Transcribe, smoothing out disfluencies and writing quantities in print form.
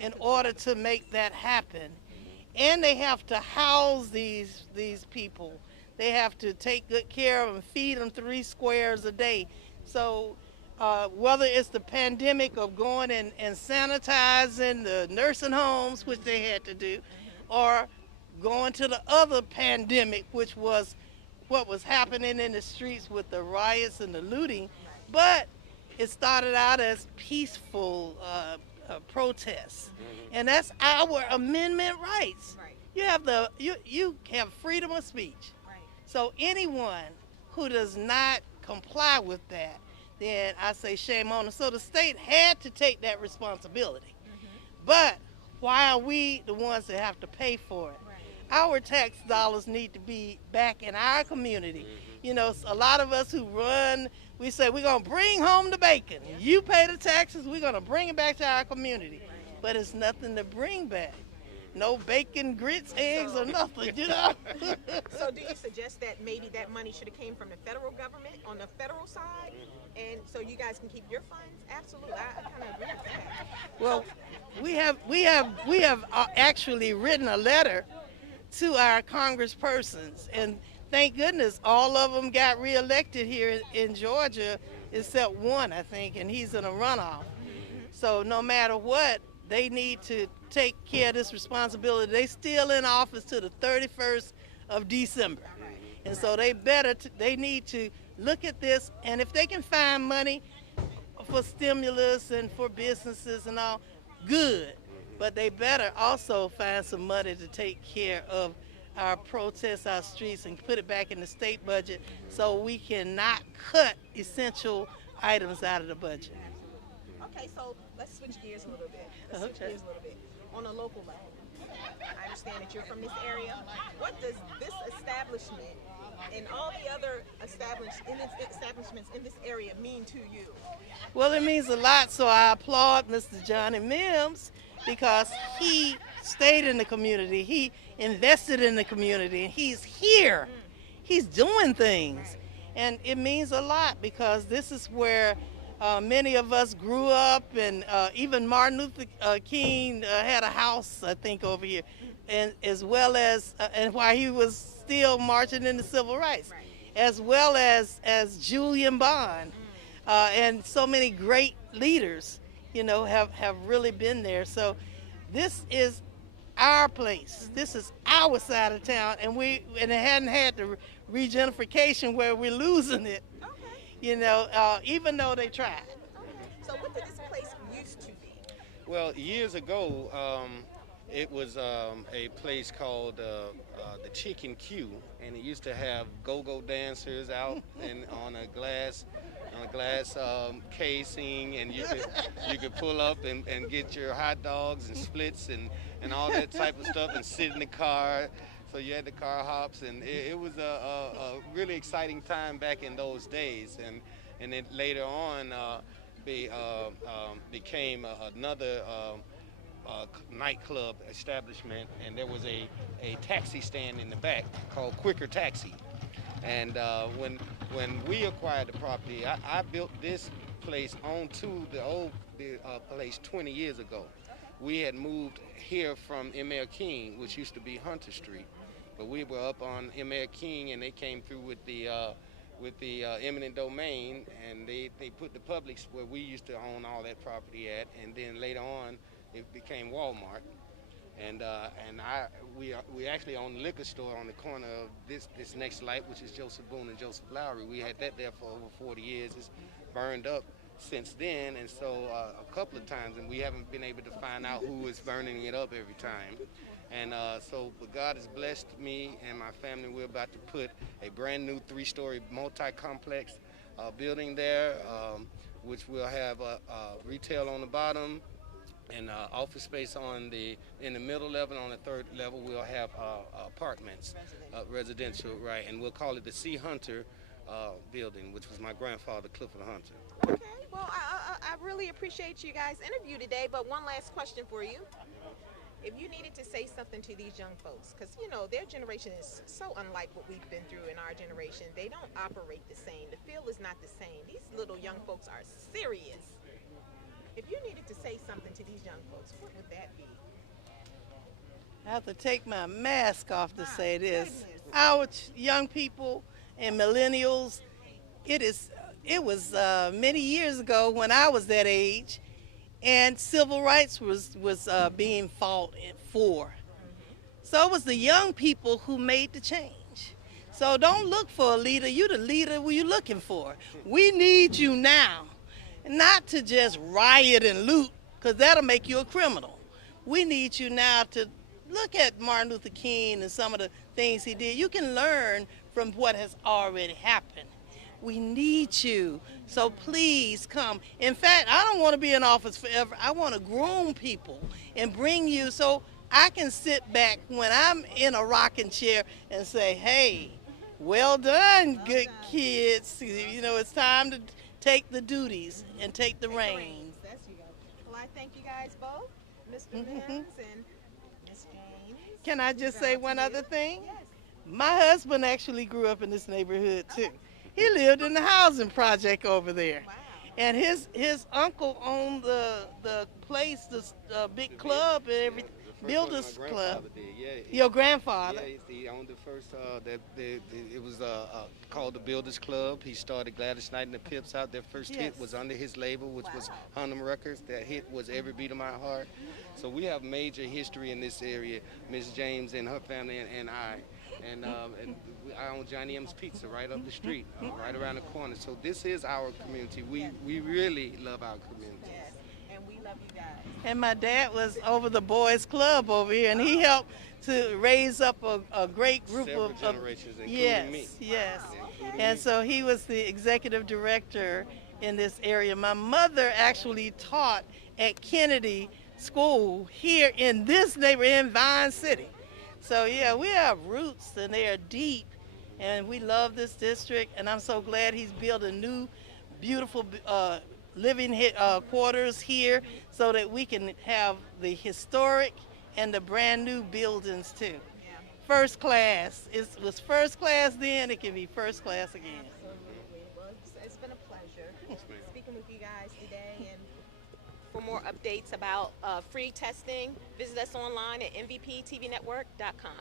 in order to make that happen. And they have to house these people. They have to take good care of them, feed them 3 squares a day. So whether it's the pandemic of going and sanitizing the nursing homes, which they had to do, or going to the other pandemic, which was what was happening in the streets with the riots and the looting. Right. But it started out as peaceful protests, and that's our amendment rights. Right. You have freedom of speech. Right. So anyone who does not comply with that, then I say shame on them. So the state had to take that responsibility. But why are we the ones that have to pay for it? Right. Our tax dollars need to be back in our community. You know, a lot of us who run, we say we're going to bring home the bacon. Yep. You pay the taxes, we're going to bring it back to our community. But it's nothing to bring back. No bacon, grits, eggs, or nothing, you know? So do you suggest that maybe that money should have came from the federal government on the federal side, and so you guys can keep your funds? Absolutely, I kind of agree with that. Well, we have actually written a letter to our congresspersons, and thank goodness all of them got reelected here in Georgia, except one, I think, and he's in a runoff. So no matter what, they need to take care of this responsibility. They still in office to the 31st of December, and so they need to look at this, and if they can find money for stimulus and for businesses and all, good. But they better also find some money to take care of our protests, our streets, and put it back in the state budget so we cannot cut essential items out of the budget. Okay, so let's switch gears a little bit. On a local level, I understand that you're from this area. What does this establishment and all the other establishments in this area mean to you? Well, it means a lot, so I applaud Mr. Johnny Mims because he stayed in the community. He invested in the community, and he's here. He's doing things. And it means a lot because this is where many of us grew up, and even Martin Luther King had a house, I think, over here, and as well as, and while he was still marching in the civil rights, as well as Julian Bond, and so many great leaders, you know, have really been there. So this is our place. This is our side of town, and it hadn't had the regentrification where we're losing it, Okay. you know, even though they tried. So what did this place used to be? Well, years ago, it was a place called the Chicken Q, and it used to have go-go dancers out and on a glass casing, and you could pull up and get your hot dogs and splits and all that type of stuff and sit in the car. So you had the car hops, and it was a really exciting time back in those days. And then later on, became another nightclub establishment, and there was a taxi stand in the back called Quicker Taxi. And when we acquired the property, I built this place onto the old place 20 years ago. We had moved here from M.L. King, which used to be Hunter Street, but we were up on M.L. King, and they came through with the eminent domain, and they put the Publix where we used to own all that property at, and then later on it became Walmart, and we actually own the liquor store on the corner of this next light, which is Joseph Boone and Joseph Lowry. We had that there for over 40 years. It's burned up since then, and so a couple of times, and we haven't been able to find out who is burning it up every time. And but God has blessed me and my family. We're about to put a brand new 3-story multi-complex building there, which will have retail on the bottom and office space in the middle level. On the third level, we'll have apartments, residential, right? And we'll call it the C. Hunter building, which was my grandfather, Clifford Hunter. Okay, well, I really appreciate you guys' interview today, but one last question for you. If you needed to say something to these young folks, because, you know, their generation is so unlike what we've been through in our generation. They don't operate the same. The feel is not the same. These little young folks are serious. If you needed to say something to these young folks, what would that be? I have to take my mask off to My say this. goodness. Our young people and millennials, it was many years ago when I was that age, and civil rights was being fought for. So it was the young people who made the change. So don't look for a leader. You the leader who you looking for. We need you now, not to just riot and loot, because that'll make you a criminal. We need you now to look at Martin Luther King and some of the things he did. You can learn from what has already happened. We need you. So please come. In fact, I don't want to be in office forever. I want to groom people and bring you so I can sit back when I'm in a rocking chair and say, hey, well done, good kids. You know, it's time to take the duties and take the reins. That's you guys. Well, I thank you guys both, Mr. Mims and Miss James. Can I just say one other thing? Yes. My husband actually grew up in this neighborhood too. He lived in the housing project over there. Wow. And his uncle owned the place, the big club and everything, Builders Club. Your grandfather? Yeah, he owned the first, it was called the Builders Club. He started Gladys Knight and the Pips out. Their first hit Yes. was under his label, which was Hunnam Records. That hit was Every Beat of My Heart. So we have major history in this area, Miss James and her family and I. And I own Johnny M's Pizza right up the street, right around the corner. So this is our community. We really love our community. Yes. And we love you guys. And my dad was over the boys club over here, and he helped to raise up a great group Several of generations, including yes, me. yes. Including And me. so he was the executive director in this area. My mother actually taught at Kennedy School here in this neighborhood in Vine City. So yeah, we have roots and they are deep, and we love this district. And I'm so glad he's built a new, beautiful living quarters here, so that we can have the historic and the brand new buildings too. Yeah. First class. It was first class then. It can be first class again. Absolutely. Well, it's been a pleasure ma'am. speaking with you guys today. And for more updates about free testing, visit us online at mvptvnetwork.com.